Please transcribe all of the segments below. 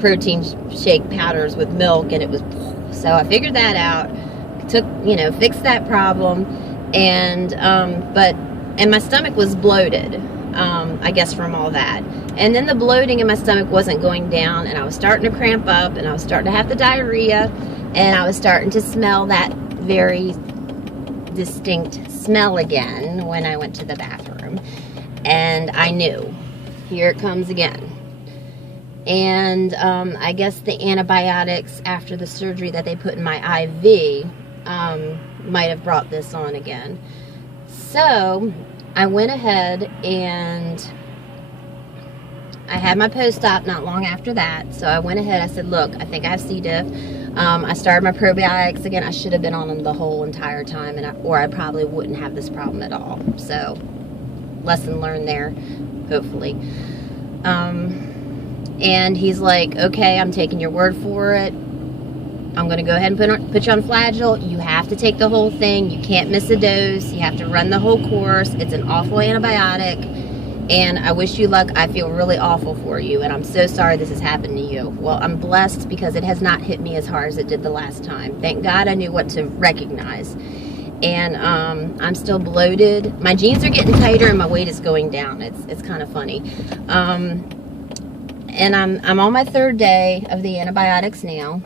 protein shake powders with milk, and it was, so I figured that out, took, fixed that problem, and my stomach was bloated, I guess from all that. And then the bloating in my stomach wasn't going down, and I was starting to cramp up, and I was starting to have the diarrhea, and I was starting to smell that very distinct smell again when I went to the bathroom. And I knew, here it comes again. And I guess the antibiotics after the surgery that they put in my IV might have brought this on again. So I went ahead and I had my post-op not long after that. So I went ahead, I said, look, I think I have C. diff. I started my probiotics again. I should have been on them the whole entire time, or I probably wouldn't have this problem at all. So lesson learned there, hopefully. And he's like, okay, I'm taking your word for it. I'm going to go ahead and put you on Flagyl. You have to take the whole thing. You can't miss a dose. You have to run the whole course. It's an awful antibiotic. And I wish you luck. I feel really awful for you. And I'm so sorry this has happened to you. Well, I'm blessed because it has not hit me as hard as it did the last time. Thank God I knew what to recognize. And I'm still bloated. My jeans are getting tighter and my weight is going down. It's kind of funny. And I'm on my 3rd day of the antibiotics now,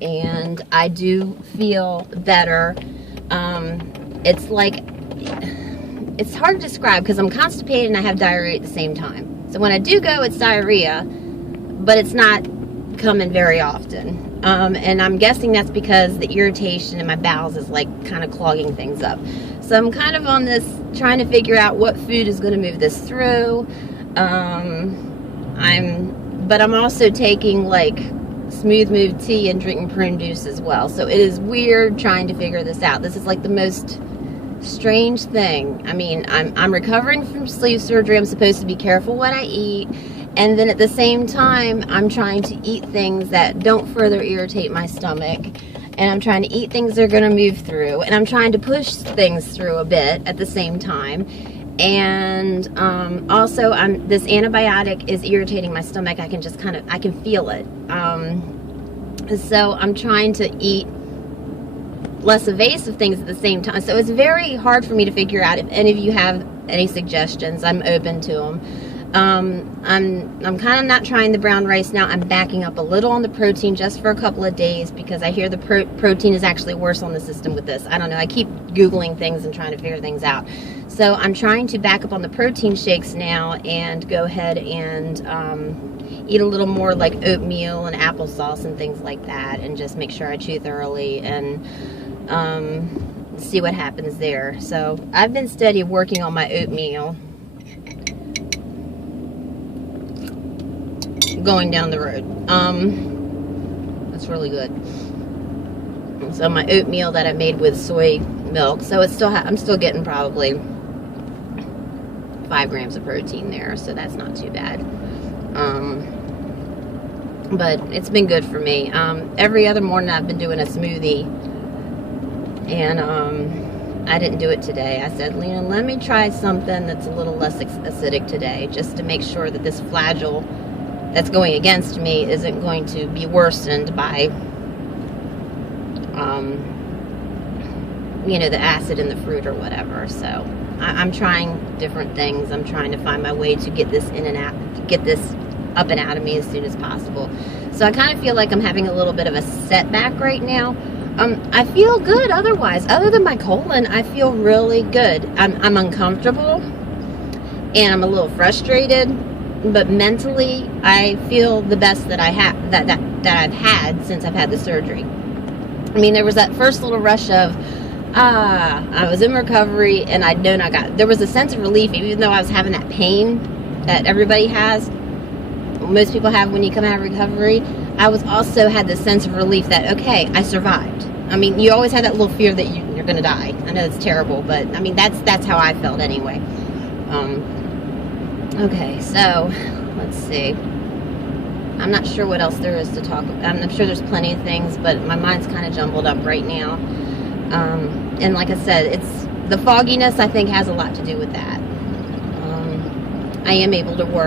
and I do feel better. It's like, it's hard to describe because I'm constipated and I have diarrhea at the same time. So when I do go, it's diarrhea, but it's not coming very often. And I'm guessing that's because the irritation in my bowels is like kind of clogging things up. So I'm kind of on this, trying to figure out what food is going to move this through. But I'm also taking like Smooth Move tea and drinking prune juice as well. So it is weird trying to figure this out. This is like the most strange thing. I mean, I'm recovering from sleeve surgery. I'm supposed to be careful what I eat. And then at the same time, I'm trying to eat things that don't further irritate my stomach. And I'm trying to eat things that are going to move through. And I'm trying to push things through a bit at the same time. And also this antibiotic is irritating my stomach. I can just I can feel it. So I'm trying to eat less evasive things at the same time. So it's very hard for me to figure out. If any of you have any suggestions, I'm open to them. I'm kind of not trying the brown rice now. I'm backing up a little on the protein just for a couple of days because I hear the protein is actually worse on the system with this. I don't know. I keep Googling things and trying to figure things out. So I'm trying to back up on the protein shakes now and go ahead and eat a little more like oatmeal and applesauce and things like that, and just make sure I chew thoroughly and see what happens there. So I've been steady working on my oatmeal going down the road. That's really good. So my oatmeal that I made with soy milk, so it's still I'm still getting probably 5 grams of protein there, so that's not too bad. But it's been good for me. Every other morning I've been doing a smoothie, and I didn't do it today. I said, Lena, let me try something that's a little less acidic today, just to make sure that this Flagyl that's going against me isn't going to be worsened by the acid in the fruit or whatever. So I'm trying different things. I'm trying to find my way to get this up and out of me as soon as possible. So I kind of feel like I'm having a little bit of a setback right now. I feel good otherwise. Other than my colon, I feel really good. I'm uncomfortable and I'm a little frustrated, but mentally I feel the best that I have that I've had since I've had the surgery. I mean, there was that first little rush of I was in recovery, and I'd known there was a sense of relief, even though I was having that pain that everybody has, most people have when you come out of recovery. I was also had this sense of relief that, okay, I survived. I mean, you always had that little fear that you're going to die. I know it's terrible, but I mean, that's how I felt anyway. Okay, so let's see. I'm not sure what else there is to talk about. I'm sure there's plenty of things, but my mind's kind of jumbled up right now. And like I said, it's the fogginess, I think, has a lot to do with that. I am able to work.